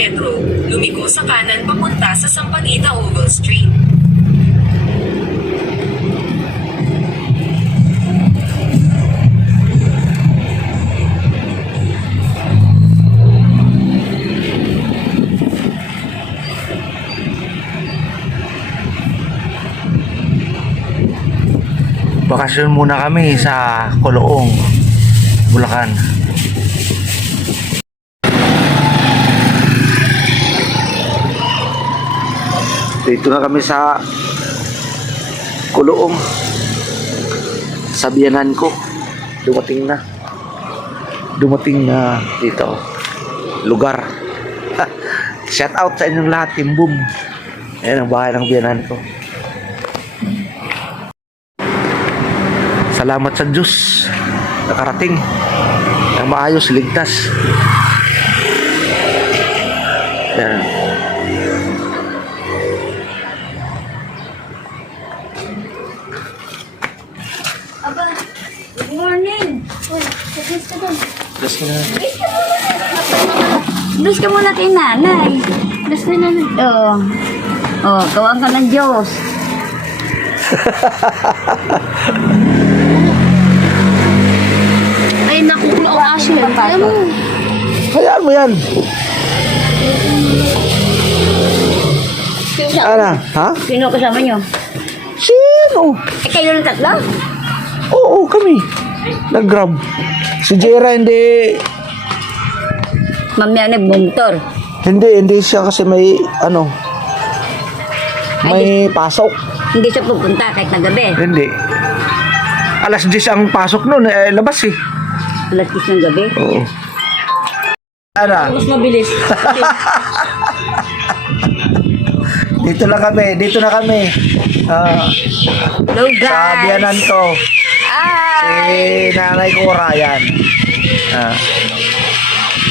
Metro, lumiko sa kanan papunta sa Sampaguita Oval Street. Bakasyon muna kami sa Coloong, Bulacan. Dito na kami sa Coloong. Sa biyanan ko. Dumating na dito. Lugar. Shout out sa inyong lahat, Team Boom. Ayan ang bahay ng biyanan ko. Salamat sa Diyos. Nakarating. Ang maayos, ligtas. Ayan. Aba, good morning. Uy, saglis ka doon. Bless ka na. Bless ka muna kay nanay. Bless ka na. Oo. Oh, kawang ka ng Diyos. Ay, naku, Ashley. Hayaan mo yan. Ano? Ha? Sino kasama nyo? Sino? Eh, kayo ng tatlo? Oo, kami. Nag-grab. Si Jera hindi... Mamaya nagbumotor. Hindi siya kasi may ano... May pasok. Hindi siya pupunta kahit na gabi. Hindi. Alas 10 ang pasok nun. Labas eh. Alas 10 ng gabi. Oo. Ano? Mas mabilis. Dito na kami. Hello, Sa guys. biyanan ko. Si nanay ko, Ryan.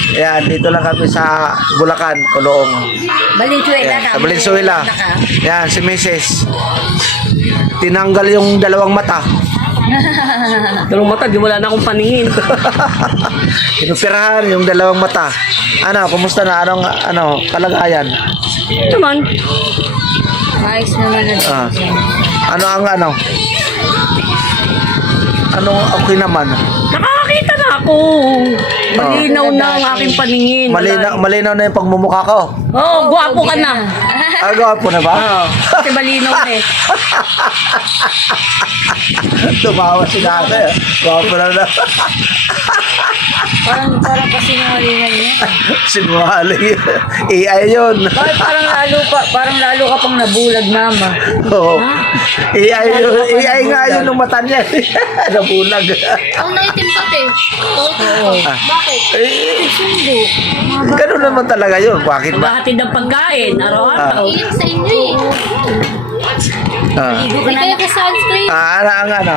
Yan, dito lang kami sa Bulacan, Coloong. Valenzuela. Yan, sa Valenzuela. Yan, si Mrs. Tinanggal yung dalawang mata. Dalawang mata, di wala na akong paningin. Inoperahan yung dalawang mata. Ano, kumusta na? Anong kalagayan? Naman, Ayos naman na. Ano? Ano okay naman? nakakakita na ako. Malinaw na ang aking paningin. Malinaw na yung pagmumukha ko. Oo, gwapo ka na. Agaw po na ba? Oo, kasi malinaw na eh. Tumawa si Nate. Gwapo na na. Parang kasinungalingan niya. Sinungaling. AI yun. Bakit parang lalo ka pang nabulag, mama. Oo. AI yun. AI nga yun nung mata niya. Nabulag. Ang naitim pati. Oo. Bakit? Sundo. Ganun naman talaga yun. Bakit ba? Maghahatid ng pagkain, araw-araw. Iyon sa inyo eh. Ah. Hindi kayo ka sunscreen. Ano?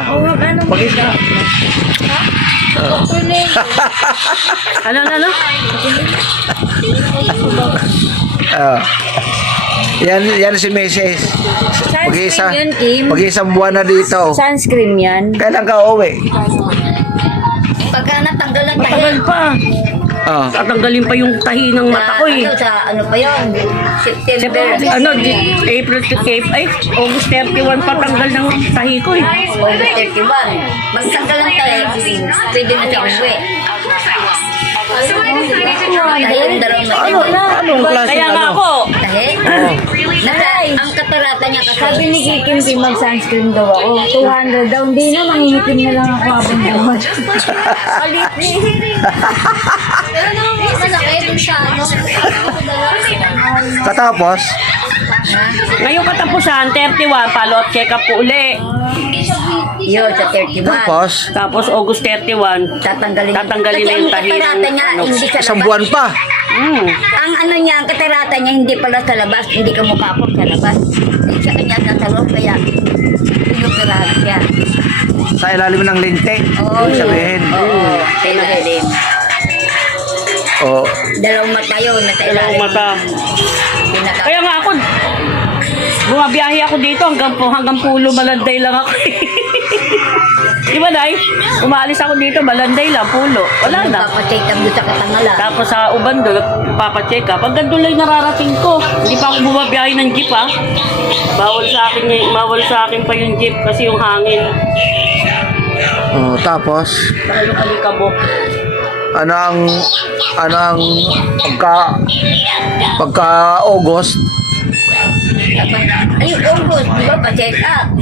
Mag-isa. Ano? Yan si Mrs. Sunscreen yun, Kim. Mag-isang buwan na dito. Sunscreen yan. Kailan ka uwi? Pagka natanggal ng tahi. Matagal pa. Tatanggalin pa yung tahi ng mata ko eh. Ano pa yun? September. April to Cape. Ay, August 31 patanggal ng tahi ko eh. August 31. Magtanggal ng tahi, pwede na siya uwi. Tahi yung dalawang mata. Anong klase? Kaya nga ako. Tahi? Ang katarata niya kasi. Sabi ni Kikim, di mag-sunscreen daw ako. 200 daw. Hindi na, mangingitim na lang ako habang daw. Kalit ni. Pero naman malaki dun sa ano. Katapos? Ngayong katapusan, 31, follow-up check-up po uli. Yun, sa 31. Tapos August 31, Tatanggalin na yung tahi ng katarata niya, ano. hindi sa Isang labas. buwan pa. Ang ano niya, ang katarata niya, hindi pala sa labas. Hindi ka mukha po sa labas. Sa kanya sa loob, kaya pinukarata siya. Sa ilalim ng linte. Oo. Ibig sabihin. Oo, sa ilalim. Oo. Dalawang mata yun, nasa Dalawang ilalim. mata. Pinaka- Kaya nga ako, bumabiyahe ako dito hanggang pulo malanday lang ako. Di ba, Nay? Umaalis ako dito, Balanday lang, Pulo. Wala na. Papatay mo sa Katangalan. Tapos sa Ubando, papacheck up. Pag ganito lang nararating ko, hindi pa ako bumabiyahe ng jeep, ha? Bawal sa akin pa yung jeep kasi yung hangin. Oh, tapos, Saka yung kalikabok. ano ang pagka August, Ay, August, di ba? Pa-check up.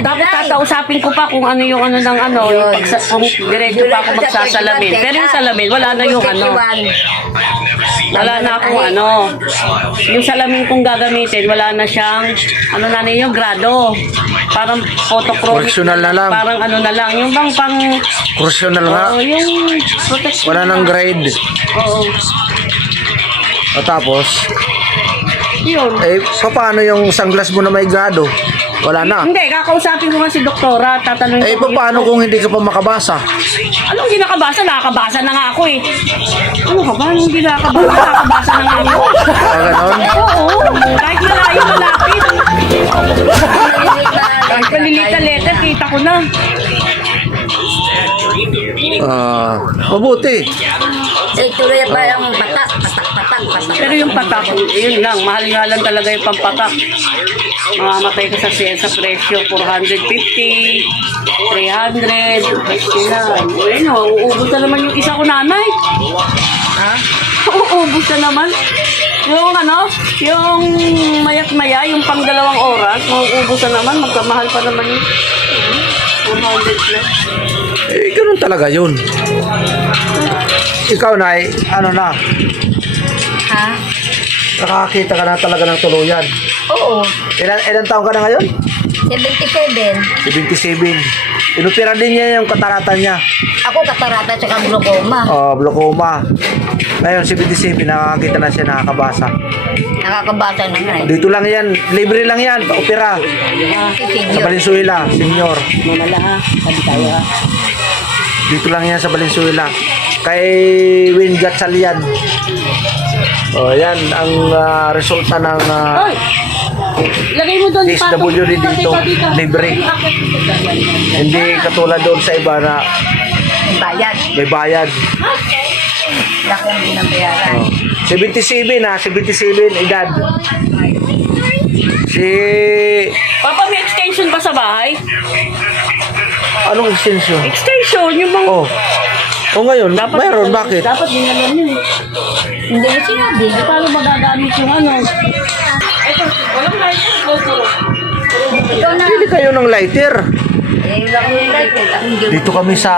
Dapat tatausapin ko pa kung ano yung ano ng ano, Yun. kung diretso pa ako magsasalamin. Pero yung salamin, wala na yung ano. Wala na akong ano. Yung salamin kong gagamitin, wala na siyang, ano na yung grado. Parang photochromic. Correctional na lang. Parang ano na lang. Yung bang pang, professional nga, yung protection. wala nang grade. Oo. O tapos, Yun. paano yung sunglass mo na may grado? Wala na. Hindi, kakausapin ko nga si doktora, tatanungin ko. Paano kung hindi ka pa makabasa? Anong hindi nakabasa? Nakakabasa na nga ako eh. Ano ka ba? Anong hindi nakakabasa? Nakakabasa na nga ako. Ganon? Oo. Kahit malayo, malapit. Kahit palilita letter, kita ko na. Mabuti. Tuloy pa yung patak. Pero yung patak, yun lang. Mahal nga lang talaga yung pampatak. Mamamatay ka sa presyo, 450, 300, sila. Ayun, uubos na naman yung isa ko, nanay. Ha? Uubos na naman. Yung ano, yung mayat-maya, yung pang 2 oras, mauubos na naman, magkamahal pa naman yung 400 plus. Ganun talaga yun. Ikaw, Nay, ano na? Ha? Nakakita ka na talaga ng tuluyan. Oo. Ilan taon ka na ngayon? 77. 77. Inupira din niya yung katarata niya. Ako katarata at saka glaucoma. Glaucoma. Ngayon, 77, nakakita na siya, nakakabasa. Nakakabasa na nga eh. Dito lang yan, libre lang yan, opera. Sa Senior. Valenzuela, senior. Mamala ha, sabi tayo ha. Dito lang yan sa Valenzuela. Kay Win Gatsalian. Yan ang resulta ng Hoy! Lagay mo doon SWD dito, libre. Hindi katulad doon sa iba na Bayad. may bayad. Laki ang binabayaran. 77 na, 77 edad. Si... Papa, may extension ba sa bahay? Anong extension? Extension, yung bang... Ngayon, mayroon, bakit? Dapat din alam yun. Hindi mo sinabi. Paano magagamit yung ano? Ito, walang lighter. Ikaw na. Pili kayo ng lighter. Wala ko yung light. Dito kami sa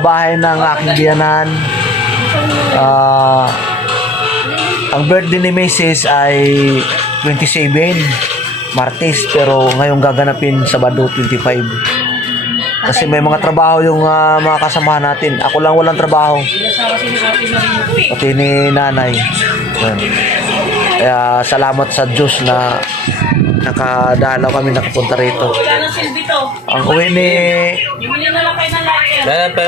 bahay ng aking biyanan. Ang birthday ni Mrs. ay 27, Martes, pero ngayong gaganapin Sabado 25. Kasi may mga trabaho yung mga kasamahan natin. Ako lang walang trabaho. Pati ni nanay. Yan. Kaya salamat sa Diyos na nakadalaw kami, nakapunta rito. Wala nang silbi to. Ang uwi ni... Bumili na lang kayo ng lighter.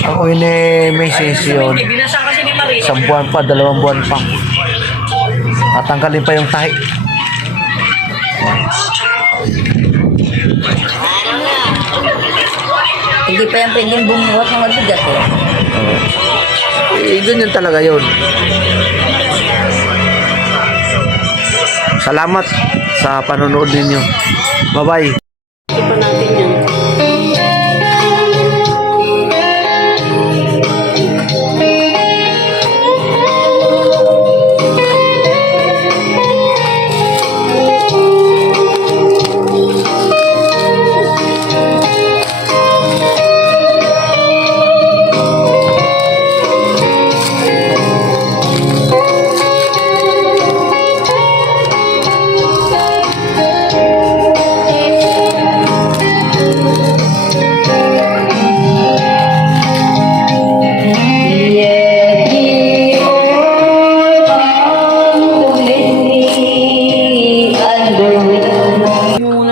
Ang uwi ni Mrs. yun. Hindi, binasa kasi ni Marie. 1 buwan pa, 2 buwan pa. Natanggalin pa yung tahi. Hindi pa yan pwedeng bumuhat ng mabigat eh. Ganyan talaga yun. Salamat sa panonood ninyo. Bye-bye. Ipa natin yan.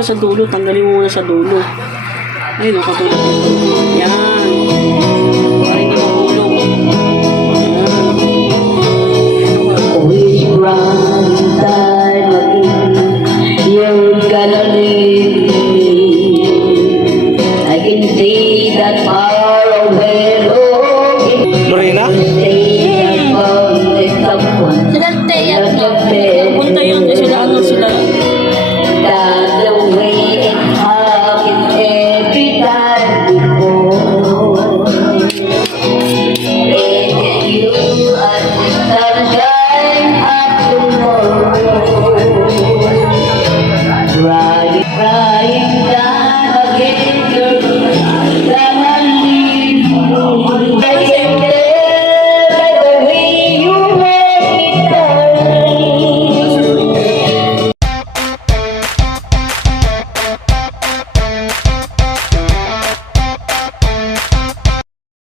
Sa dulo, tanggalin mo muna sa dulo. Ayun, katulad nito. Yan. Para hindi mahulog. Always run inside you're gonna leave me. I can Bye.